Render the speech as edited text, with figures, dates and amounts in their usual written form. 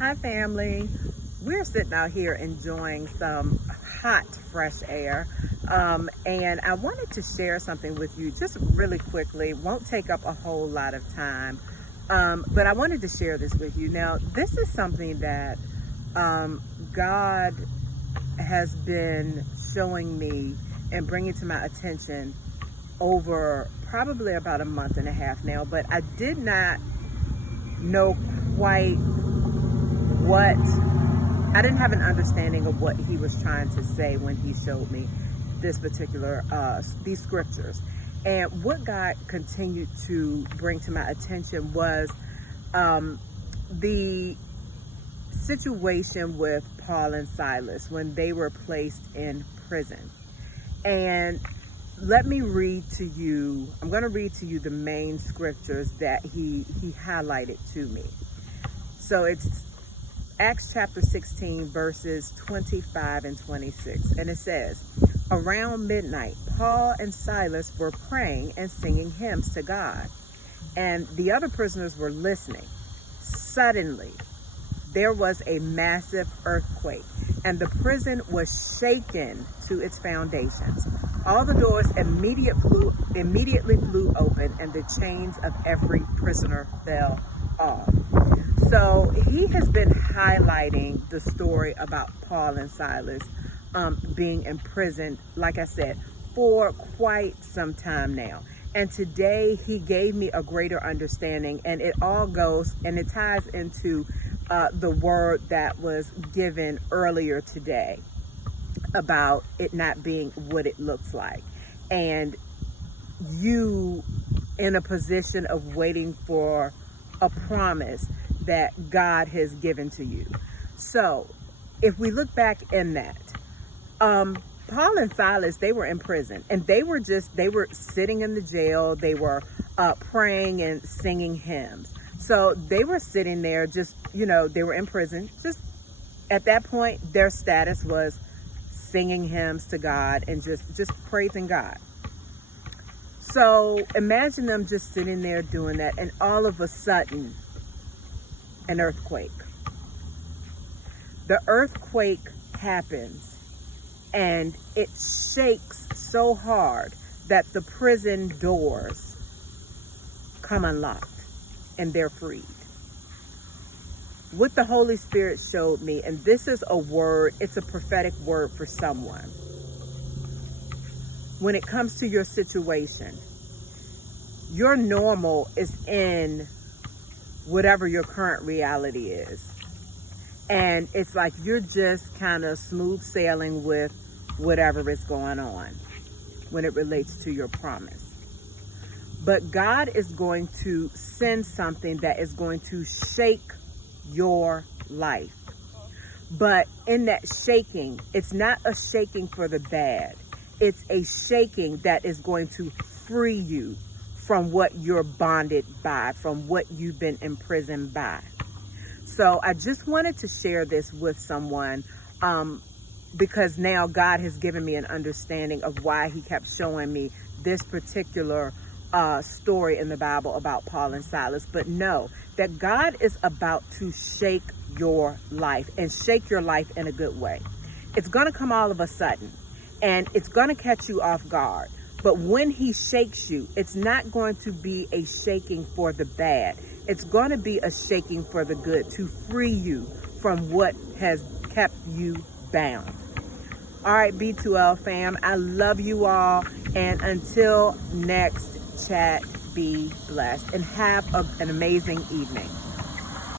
Hi, family. We're sitting out here enjoying some hot, fresh air. And I wanted to share something with you just really quickly. Won't take up a whole lot of time. But I wanted to share this with you. Now, this is something that God has been showing me and bringing to my attention over probably about a month and a half now. But I did not know quite what I didn't have an understanding of what he was trying to say when he showed me this particular these scriptures. And what God continued to bring to my attention was the situation with Paul and Silas when they were placed in prison. And let me read to you, I'm going to read to you the main scriptures that he highlighted to me. So it's Acts chapter 16, verses 25 and 26. And it says, around midnight, Paul and Silas were praying and singing hymns to God, and the other prisoners were listening. Suddenly, there was a massive earthquake, and the prison was shaken to its foundations. All the doors immediately flew open, and the chains of every prisoner fell off. So he has been highlighting the story about Paul and Silas being imprisoned, like I said, for quite some time now. And today he gave me a greater understanding, and it all goes and it ties into the word that was given earlier today about it not being what it looks like. And you in a position of waiting for a promise that God has given to you. So if we look back in that, Paul and Silas, they were in prison, and they were sitting in the jail. They were praying and singing hymns. So they were sitting there just, they were in prison. Just at that point, their status was singing hymns to God and just praising God. So imagine them just sitting there doing that, and all of a sudden, an earthquake. The earthquake happens, and it shakes so hard that the prison doors come unlocked and they're freed. What the Holy Spirit showed me, and this is a word, it's a prophetic word for someone. When it comes to your situation, your normal is in whatever your current reality is. And it's like you're just kind of smooth sailing with whatever is going on when it relates to your promise. But God is going to send something that is going to shake your life. But in that shaking, it's not a shaking for the bad. It's a shaking that is going to free you from what you're bonded by, from what you've been imprisoned by. So I just wanted to share this with someone because now God has given me an understanding of why he kept showing me this particular story in the Bible about Paul and Silas. But know that God is about to shake your life, and shake your life in a good way. It's going to come all of a sudden, and it's going to catch you off guard. But when he shakes you, it's not going to be a shaking for the bad. It's going to be a shaking for the good, to free you from what has kept you bound. All right, B2L fam, I love you all. And until next chat, be blessed and have an amazing evening.